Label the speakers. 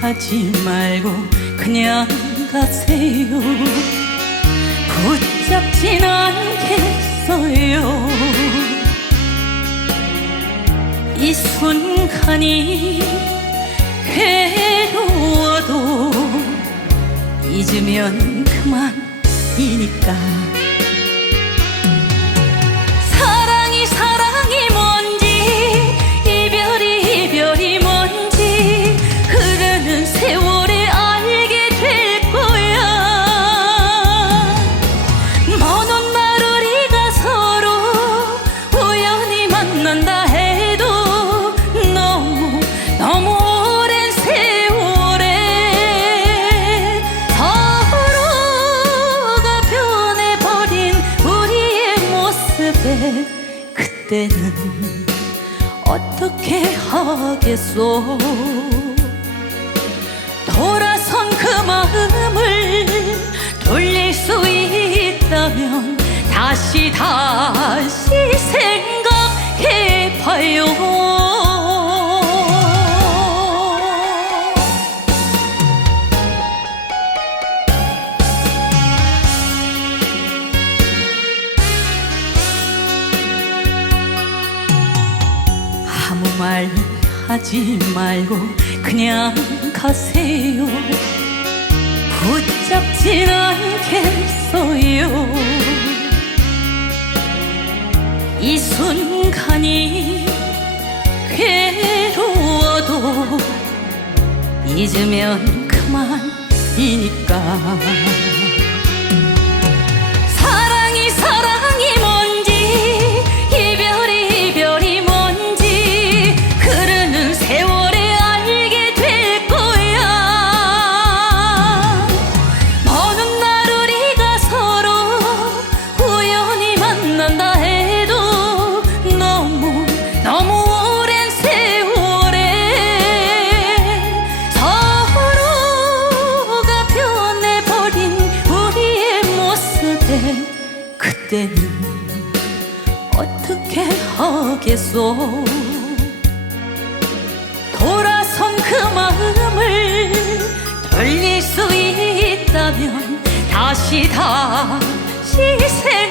Speaker 1: 하지 말고 그냥 가세요. 붙잡진 않겠어요. 이 순간이 괴로워도 잊으면 그만이니까 그때는 어떻게 하겠소? 돌아선 그 마음을 돌릴 수 있다면 다시 다시 하지 말고 그냥 가세요. 붙잡진 않겠어요. 이 순간이 괴로워도 잊으면 그만이니까 그때는 어떻게 하겠소? 돌아선 그 마음을 돌릴 수 있다면 다시 다시 봐요